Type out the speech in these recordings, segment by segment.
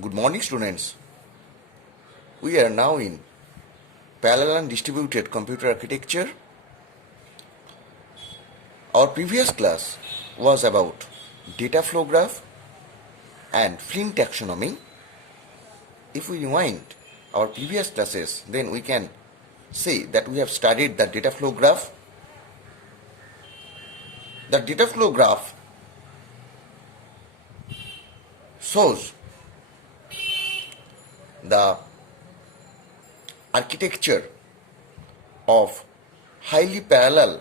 Good morning, students. We are now in parallel and distributed computer architecture. Our previous class was about data flow graph and Flynn taxonomy. If we rewind our previous classes, then we can say that we have studied the data flow graph. The data flow graph shows the architecture of highly parallel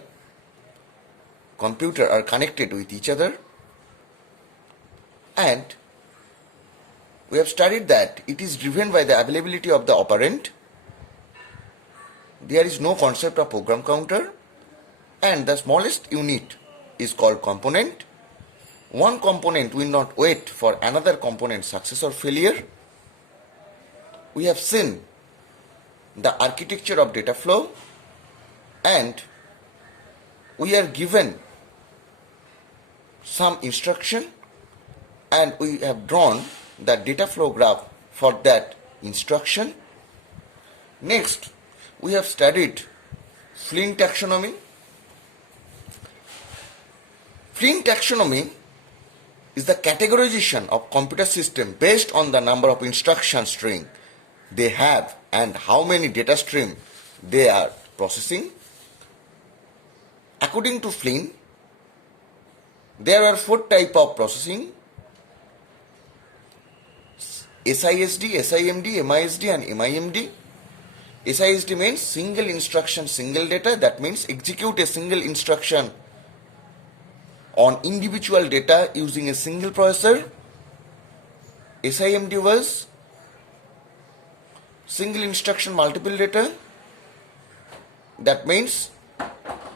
computer are connected with each other, and we have studied that it is driven by the availability of the operand. There is no concept of program counter, and the smallest unit is called component. One component will not wait for another component's success or failure. We have seen the architecture of data flow, and we are given some instruction, and we have drawn the data flow graph for that instruction. Next, we have studied Flynn taxonomy. Flynn taxonomy is the categorization of computer system based on the number of instruction string they have and how many data stream they are processing. According to Flynn, there are 4 types of processing: SISD, SIMD, MISD and MIMD. SISD means single instruction, single data. That means execute a single instruction on individual data using a single processor. SIMD was single instruction, multiple data. That means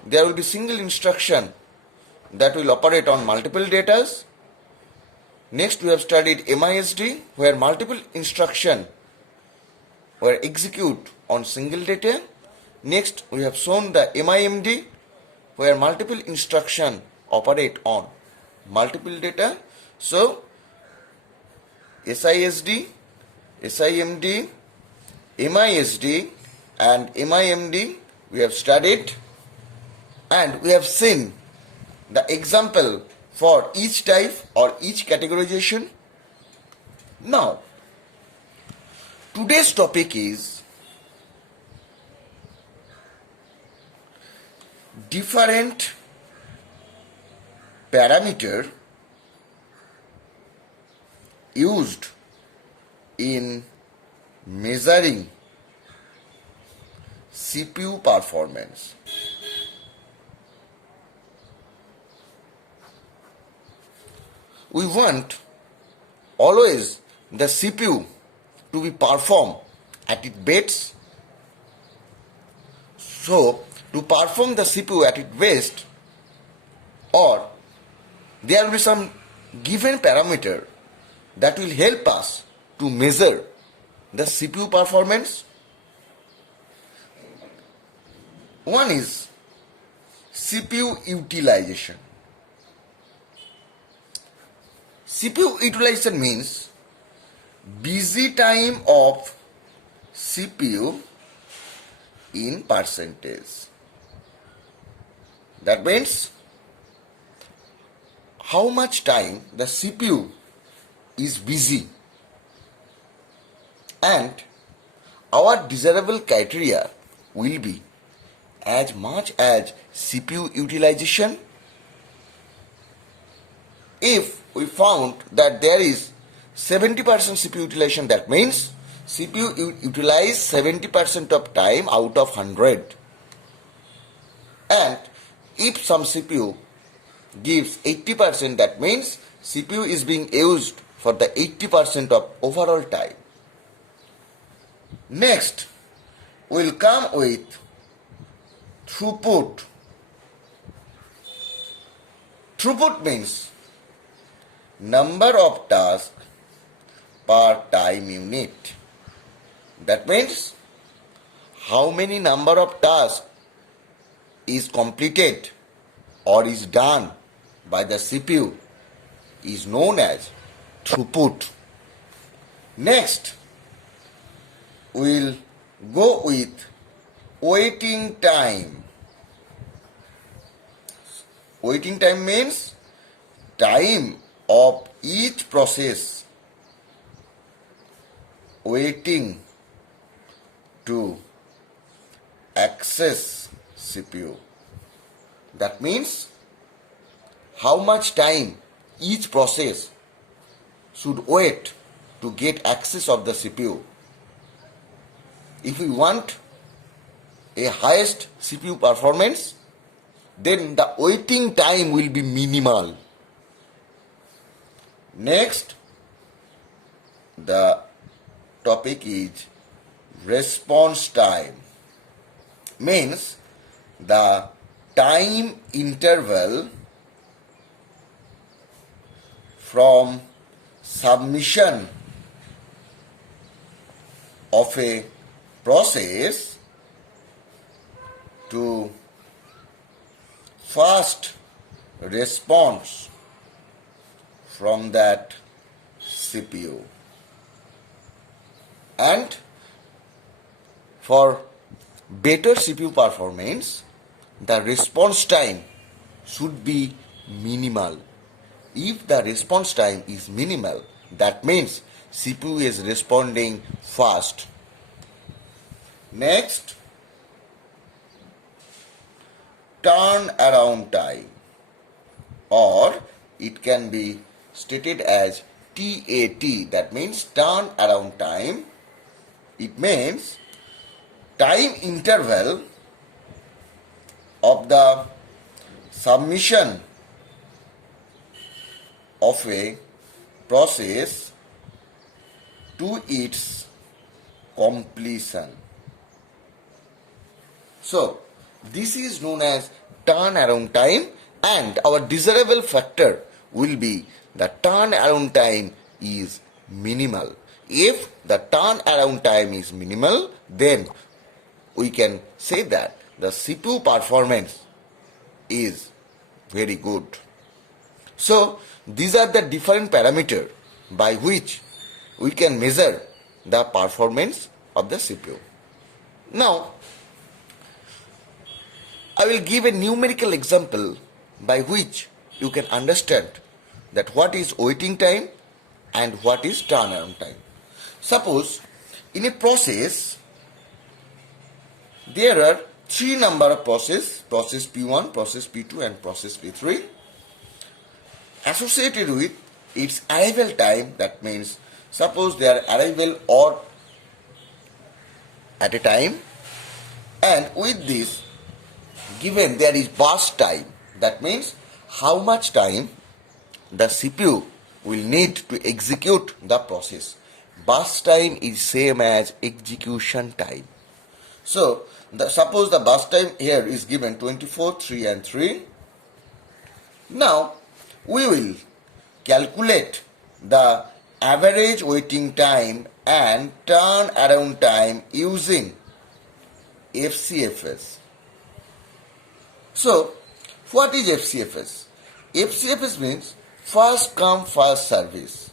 there will be single instruction that will operate on multiple data. Next, we have studied MISD, where multiple instruction were executed on single data. Next, we have shown the MIMD, where multiple instruction operate on multiple data. So, SISD, SIMD, MISD and MIMD we have studied, and we have seen the example for each type or each categorization. Now, today's topic is different parameter used in measuring CPU performance. We want always the CPU to be performed at its best. So, to perform the CPU at its best, or there will be some given parameter that will help us to measure the CPU performance. One is CPU utilization. CPU utilization means busy time of CPU in percentage. That means how much time the CPU is busy, and our desirable criteria will be as much as CPU utilization. If we found that there is 70% CPU utilization, that means CPU utilize 70% of time out of 100. And if some CPU gives 80%, that means CPU is being used for the 80% of overall time. Next, we will come with throughput. Throughput means number of tasks per time unit. That means how many number of tasks is completed or is done by the CPU is known as throughput. Next, we'll go with waiting time. Waiting time means time of each process waiting to access CPU. That means how much time each process should wait to get access of the CPU. If we want a highest CPU performance, then the waiting time will be minimal. Next, the topic is response time. Means the time interval from submission of a process to fast response from that CPU. And for better CPU performance, the response time should be minimal. If the response time is minimal, that means CPU is responding fast. Next, turnaround time, or it can be stated as TAT, that means turnaround time. It means time interval of the submission of a process to its completion. So, this is known as turnaround time, and our desirable factor will be the turnaround time is minimal. If the turnaround time is minimal, then we can say that the CPU performance is very good. So, these are the different parameters by which we can measure the performance of the CPU. Now, I will give a numerical example by which you can understand that what is waiting time and what is turnaround time. Suppose in a process there are three number of process P1, process P2 and process P3 associated with its arrival time. That means suppose their arrival or at a time, and with this given there is burst time. That means how much time the CPU will need to execute the process. Burst time is same as execution time. So, suppose the burst time here is given 24, 3 and 3. Now, we will calculate the average waiting time and turnaround time using FCFS. So, what is FCFS? FCFS means first come, first service.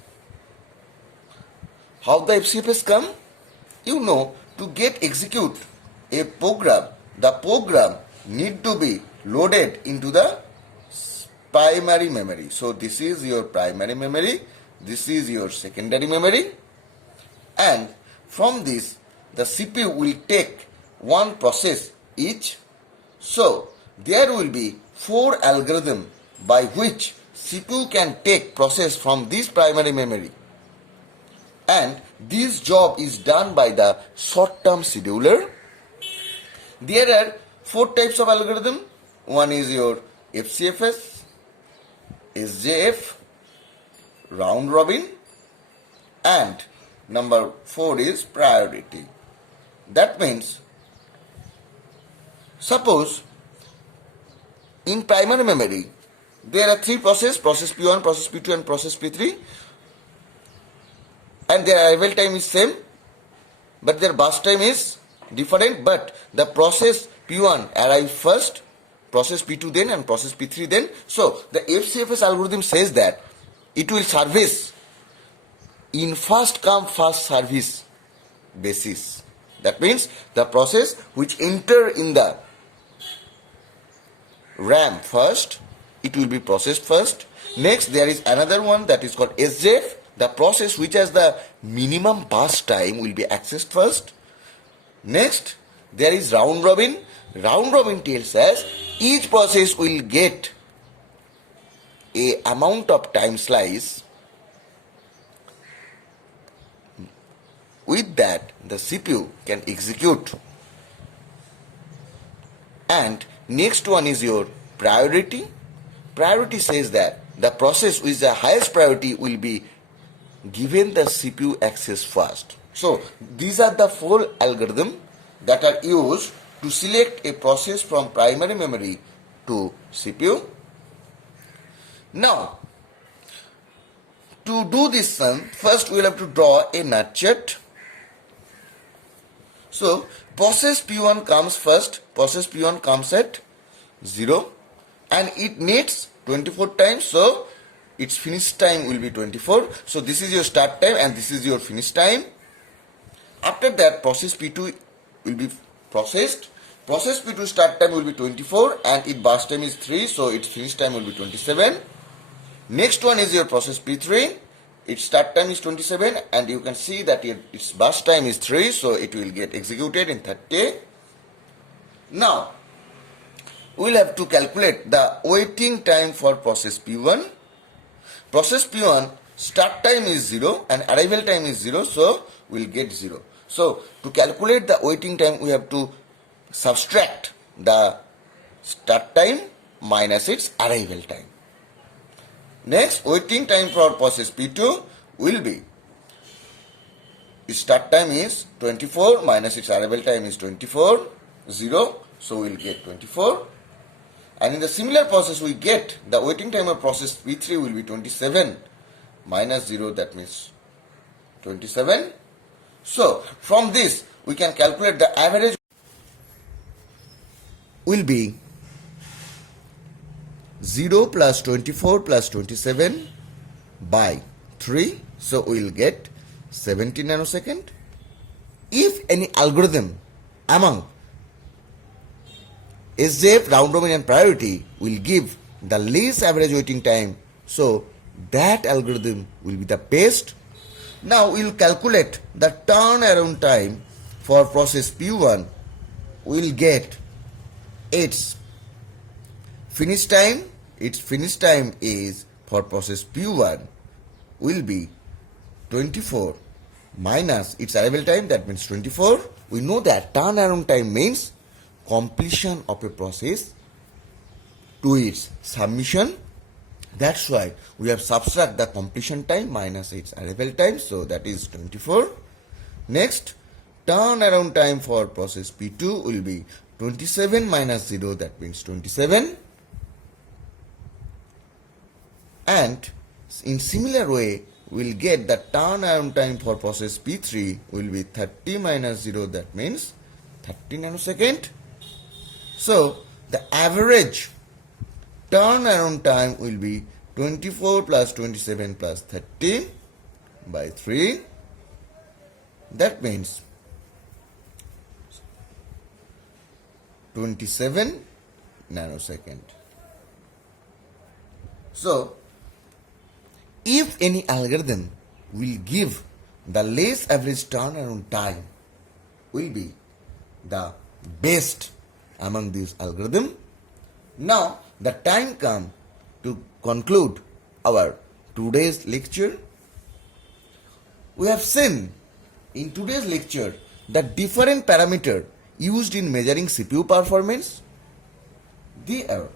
How the FCFS come? You know, to get execute a program, the program need to be loaded into the primary memory. So, this is your primary memory, this is your secondary memory, and from this the CPU will take one process each. So, there will be 4 algorithms by which CPU can take process from this primary memory, and this job is done by the short-term scheduler. There are 4 types of algorithm. One is your FCFS, SJF, round robin, and number 4 is priority. That means suppose in primary memory there are 3 processes, process P1, process P2 and process P3, and their arrival time is same, but their burst time is different, but the process P1 arrive first, process P2 then and process P3 then. So the FCFS algorithm says that it will service in first come first service basis. That means the process which enter in the RAM first, it will be processed first. Next there is another one that is called SJF. The process which has the minimum burst time will be accessed first. Next there is round robin. Round robin tells us each process will get a amount of time slice. With that, the CPU can execute. And next one is your priority. Priority says that the process with the highest priority will be given the CPU access first. So these are the 4 algorithms that are used to select a process from primary memory to CPU. Now, to do this sum, first we will have to draw a nut chart. So, process P1 comes first, process P1 comes at 0 and it needs 24 times, so its finish time will be 24. So, this is your start time and this is your finish time. After that, process P2 will be processed. Process P2 start time will be 24 and its burst time is 3, so its finish time will be 27. Next one is your process P3. Its start time is 27 and you can see that its burst time is 3, so it will get executed in 30. Now, we will have to calculate the waiting time for process P1. Process P1 start time is 0 and arrival time is 0, so we will get 0. So, to calculate the waiting time, we have to subtract the start time minus its arrival time. Next, waiting time for process P2 will be, its start time is 24 minus its arrival time is 24, 0, so we will get 24. And in the similar process, we get the waiting time of process P3 will be 27 minus 0, that means 27. So, from this, we can calculate the average will be 0 plus 24 plus 27 by 3. So, we will get 70 nanosecond. If any algorithm among SJF, round robin and priority will give the least average waiting time, so that algorithm will be the best. Now, we will calculate the turnaround time for process P1. We will get its finish time. Its finish time is for process P1 will be 24 minus its arrival time, that means 24. We know that turnaround time means completion of a process to its submission. That's why we have subtract the completion time minus its arrival time, so that is 24. Next, turnaround time for process P2 will be 27 minus 0, that means 27. And in similar way, we will get the turnaround time for process P3 will be 30 minus 0, that means 30 nanosecond. So, the average turnaround time will be 24 plus 27 plus 30 by 3. That means 27 nanosecond. So, if any algorithm will give the least average turnaround time will be the best among these algorithms. Now, the time come to conclude our today's lecture. We have seen in today's lecture the different parameters used in measuring CPU performance. They are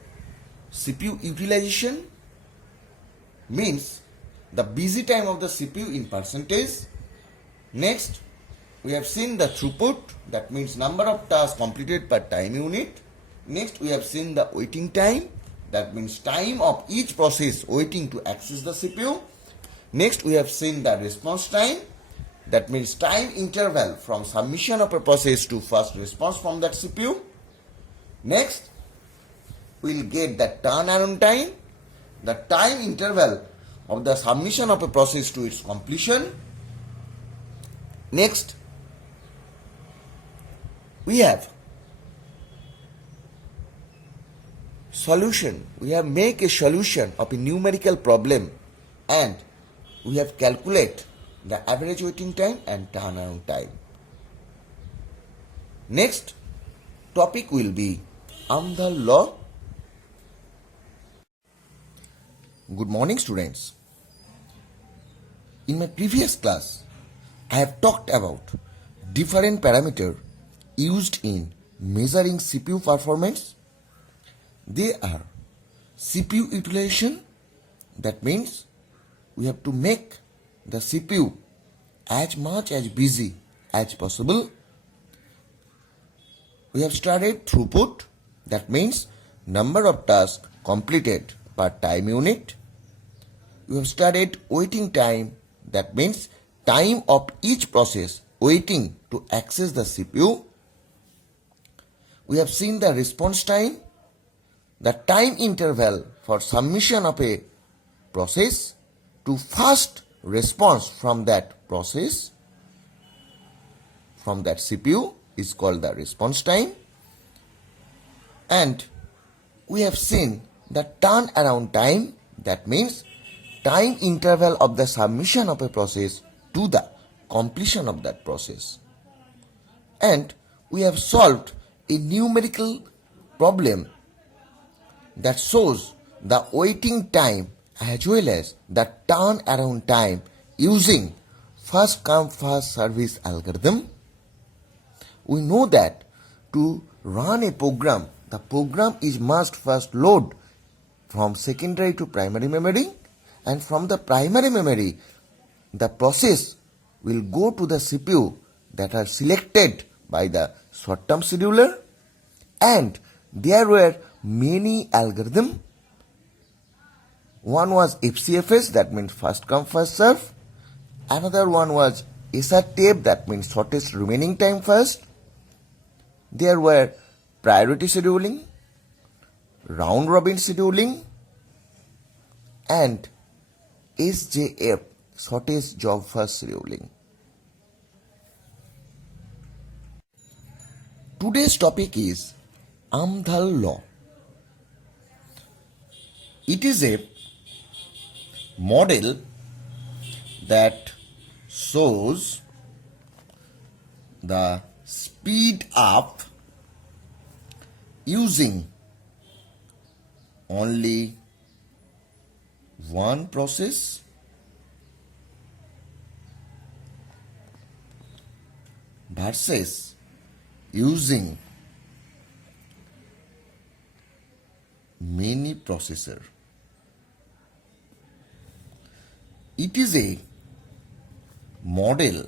CPU utilization, means the busy time of the CPU in percentage. Next, we have seen the throughput, that means number of tasks completed per time unit. Next, we have seen the waiting time, that means time of each process waiting to access the CPU. Next, we have seen the response time, that means time interval from submission of a process to first response from that CPU. Next, we will get the turnaround time, the time interval of the submission of a process to its completion. Next, we have solution. We have make a solution of a numerical problem and we have calculate the average waiting time and turnaround time. Next topic will be Amdhal law. Good morning, students. In my previous class, I have talked about different parameters used in measuring CPU performance. They are CPU utilization, that means we have to make the CPU as much as busy as possible. We have studied throughput, that means number of tasks completed per time unit. We have studied waiting time, that means time of each process waiting to access the CPU. We have seen the response time, the time interval for submission of a process to fast response from that process, from that CPU is called the response time. And we have seen the turnaround time, that means time interval of the submission of a process to the completion of that process. And we have solved a numerical problem that shows the waiting time as well as the turnaround time using first come first service algorithm. We know that to run a program, the program is must first load from secondary to primary memory, and from the primary memory the process will go to the CPU that are selected by the short-term scheduler, and there were many algorithms. One was FCFS, that means first come first serve. Another one was SRTF, that means shortest remaining time first. There were priority scheduling, round robin scheduling, and SJF, shortest job first scheduling. Today's topic is Amdhal law. It is a model that shows the speed up using only one process versus using many processors. It is a model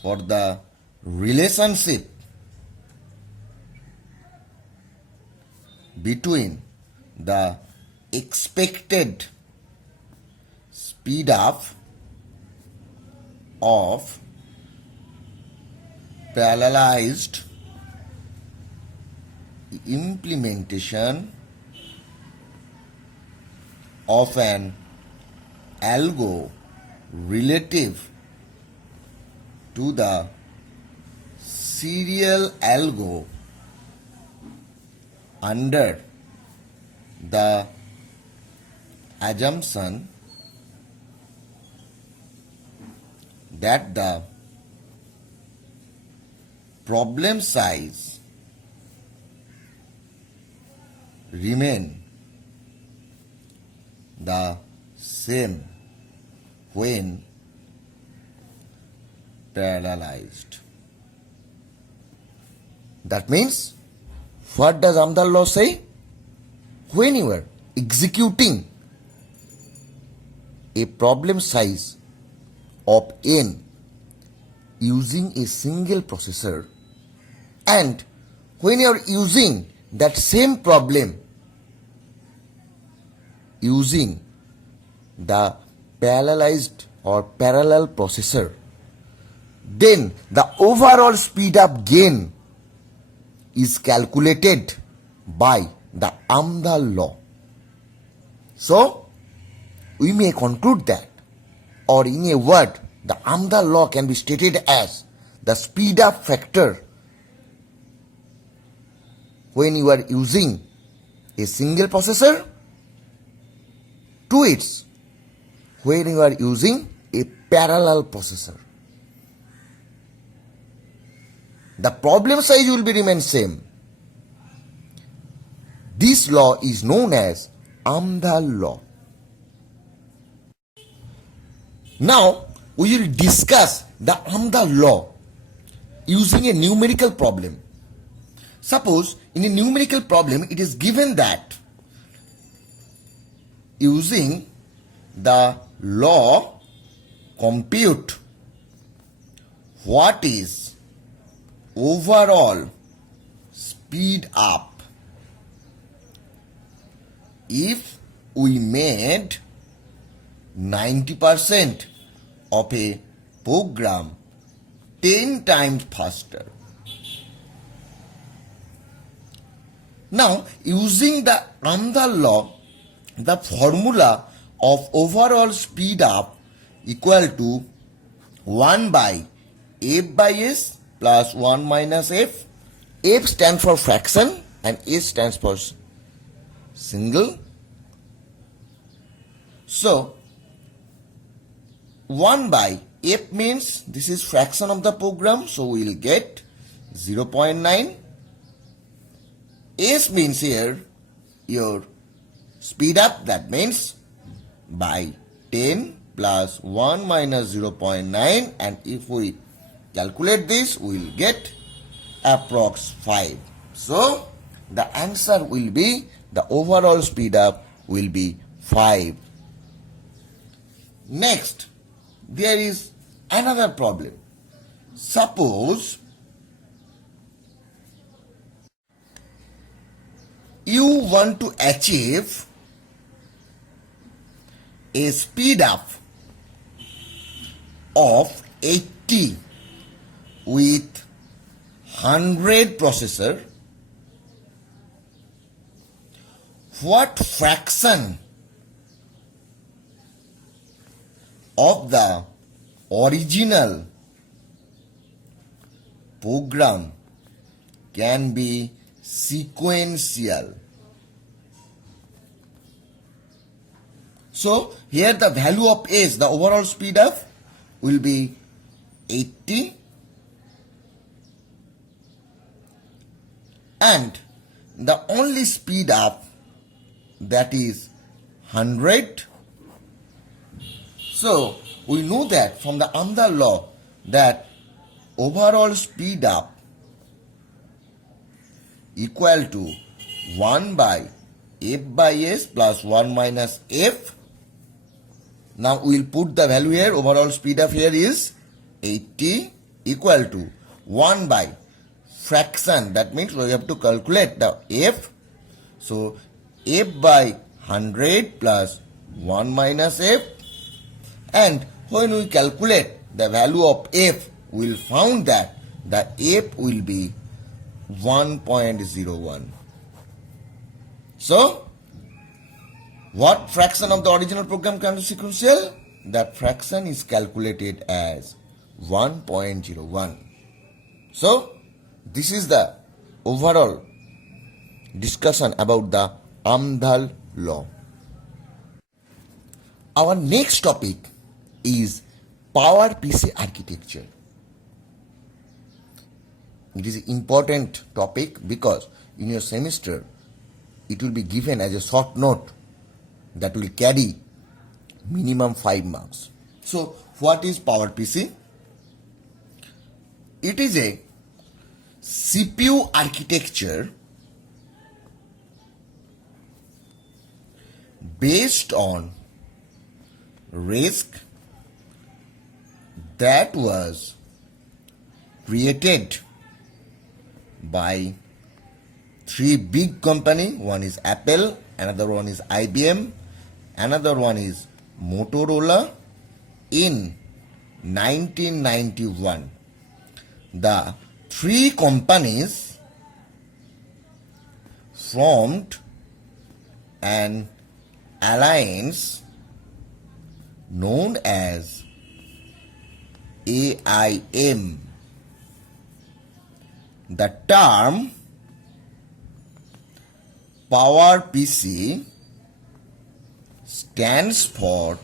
for the relationship between the expected speed up of parallelized implementation of an algo relative to the serial algo under the assumption that the problem size remain the same when parallelized. That means, what does Amdhal law say? When you are executing a problem size of n using a single processor, and when you are using that same problem using the parallelized or parallel processor, then the overall speed up gain is calculated by the Amdhal law. So, we may conclude that, or in a word, the Amdhal law can be stated as the speed up factor when you are using a single processor to its when you are using a parallel processor. The problem size will be remain same. This law is known as Amdhal law. Now we will discuss the Amdhal law using a numerical problem. Suppose in a numerical problem it is given that using the law compute what is overall speed up if we made 90% of a program 10 times faster. Now, using the Amdhal law, the formula of overall speed up equal to 1 by f by s plus 1 minus f. F stands for fraction and s stands for single. So, 1 by f means this is fraction of the program, so we will get 0.9. S means here your speed up, that means by 10 plus 1 minus 0.9, and if we calculate this we will get approx 5. So the answer will be, the overall speed up will be 5. Next, there is another problem. Suppose you want to achieve a speed up of 80 with 100 processor. What fraction of the original program can be sequential? So here the value of S, the overall speed up, will be 80, and the only speed up, that is 100. So we know that from the Amdhal law that overall speed up equal to 1 by f by s plus 1 minus f. Now we will put the value here. Overall speed up here is 80 equal to 1 by fraction, that means we have to calculate the f. So f by 100 plus 1 minus f, and when we calculate the value of f, we will find that the f will be 1.01. So what fraction of the original program can be sequential? That fraction is calculated as 1.01. So this is the overall discussion about the Amdhal law. Our next topic is POWERPC architecture. It is an important topic because in your semester it will be given as a short note that will carry minimum 5 marks. So what is POWERPC? It is a CPU architecture based on RISC that was created by 3 big companies. One is Apple, another one is IBM, another one is Motorola in 1991. The 3 companies formed an alliance known as AIM. The term POWERPC stands for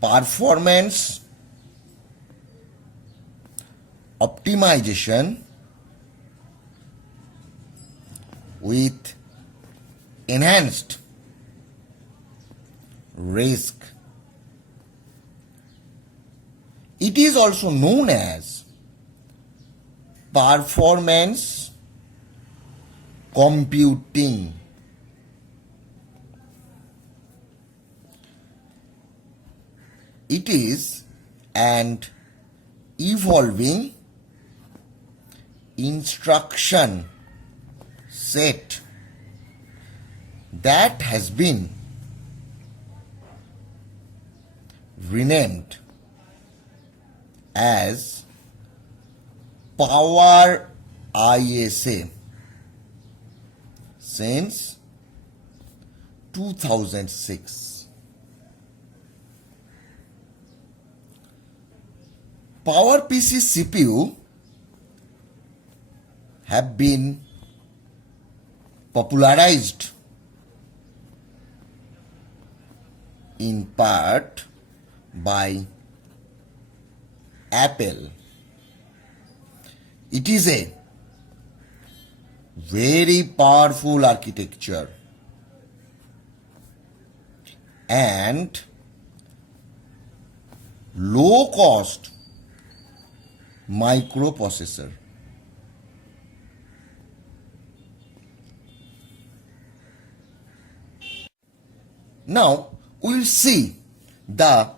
Performance Optimization with Enhanced Risk. It is also known as performance computing. It is an evolving instruction set that has been renamed as Power ISA since 2006. POWERPC CPU have been popularized in part by Apple. It is a very powerful architecture and low cost microprocessor. Now we will see the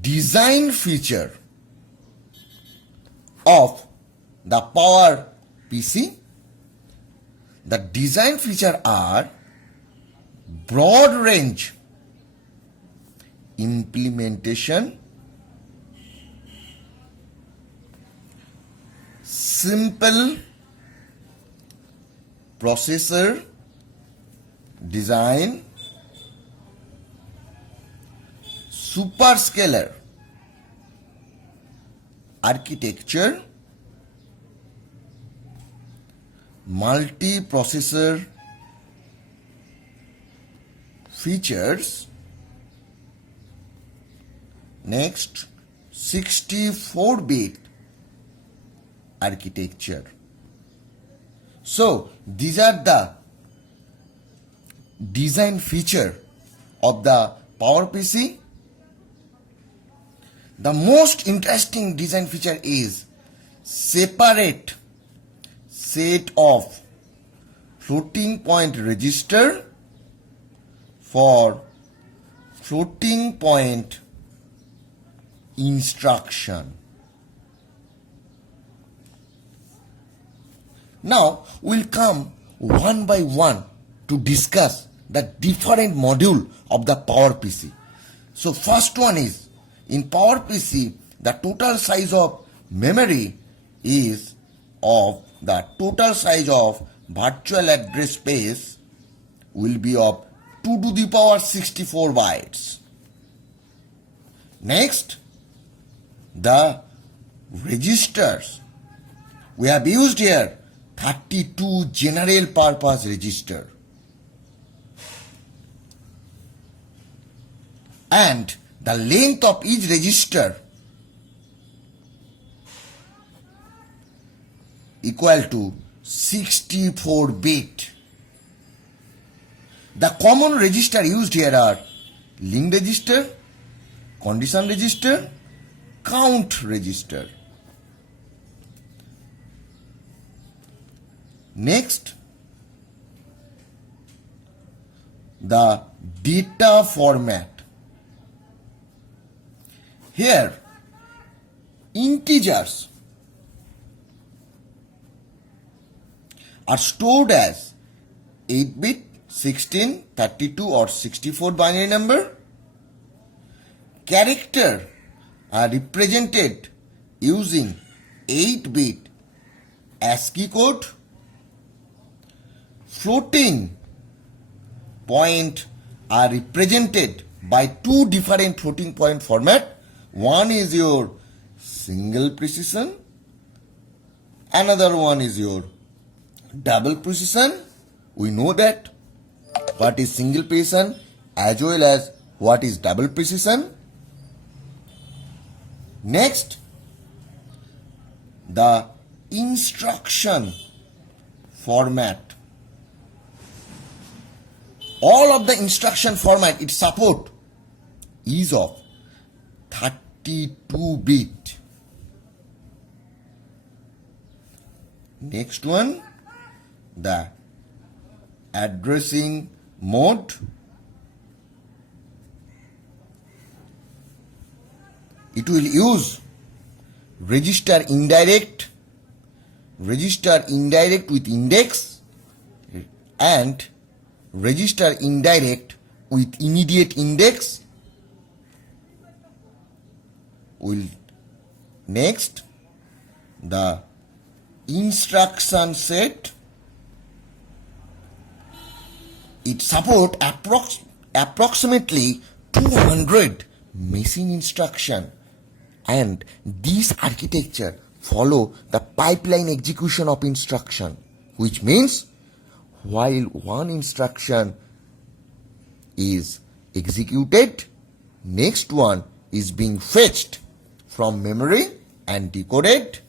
design feature of the POWERPC. The design feature are broad range implementation, simple processor design, superscalar architecture, multi-processor features, next 64-bit architecture. So these are the design feature of the POWERPC. The most interesting design feature is separate set of floating point register for floating point instruction. Now we'll come one by one to discuss the different module of the POWERPC. So first one is, in POWERPC, the total size of memory is of the total size of virtual address space will be of 2 to the power 64 bytes. Next, the registers. We have used here 32 general purpose register. And the length of each register equal to 64 bit. The common register used here are link register, condition register, count register. Next, the data format. Here, integers are stored as 8-bit, 16, 32 or 64 binary number. Character are represented using 8-bit ASCII code. Floating point are represented by two different floating point format. One is your single precision, another one is your double precision. We know that what is single precision as well as what is double precision. Next, the instruction format. All of the instruction format it support is of 32-bit. Next one, the addressing mode. It will use register indirect with index and register indirect with immediate index. Next, the instruction set. It support approximately 200 machine instruction, and this architecture follow the pipeline execution of instruction, which means while one instruction is executed, next one is being fetched from memory and decoded.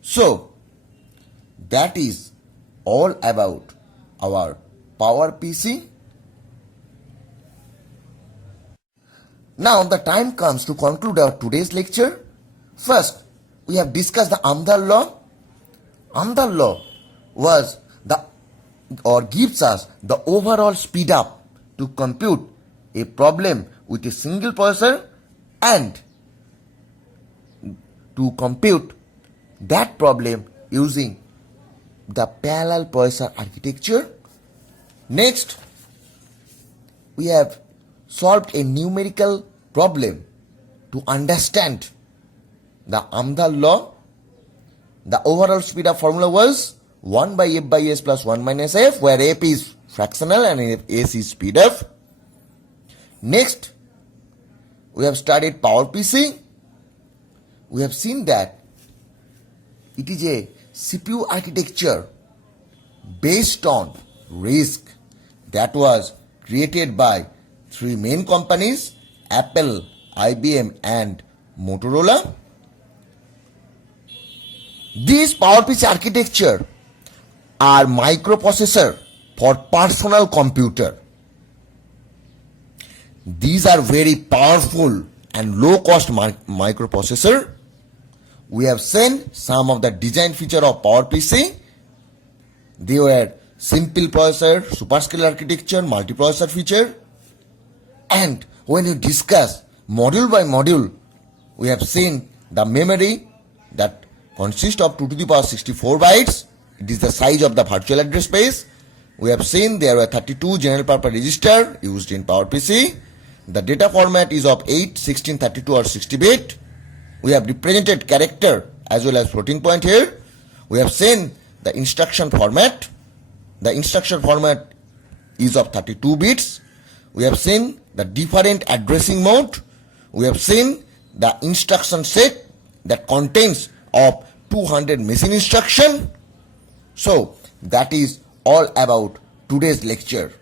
So that is all about our PowerPC. Now the time comes to conclude our today's lecture. First, we have discussed the Amdhal law. Amdhal law gives us the overall speed up to compute a problem with a single processor and to compute that problem using the parallel processor architecture. Next, we have solved a numerical problem to understand the Amdhal law. The overall speed up formula was 1 by f by s plus 1 minus f, where f is fractional and s is speed up. Next, we have studied PowerPC. We have seen that it is a CPU architecture based on RISC that was created by three main companies, Apple, IBM and Motorola. These PowerPC architecture are microprocessor for personal computer. These are very powerful and low cost microprocessor. We have seen some of the design feature of PowerPC. They were simple processor, superscale architecture, multiprocessor feature. And when you discuss module by module, we have seen the memory that consists of 2 to the power 64 bytes. It is the size of the virtual address space. We have seen there were 32 general purpose register used in PowerPC. The data format is of 8, 16, 32 or 60 bit. We have represented character as well as floating point here. We have seen the instruction format. The instruction format is of 32 bits. We have seen the different addressing mode. We have seen the instruction set that contains of 200 machine instruction. So that is all about today's lecture.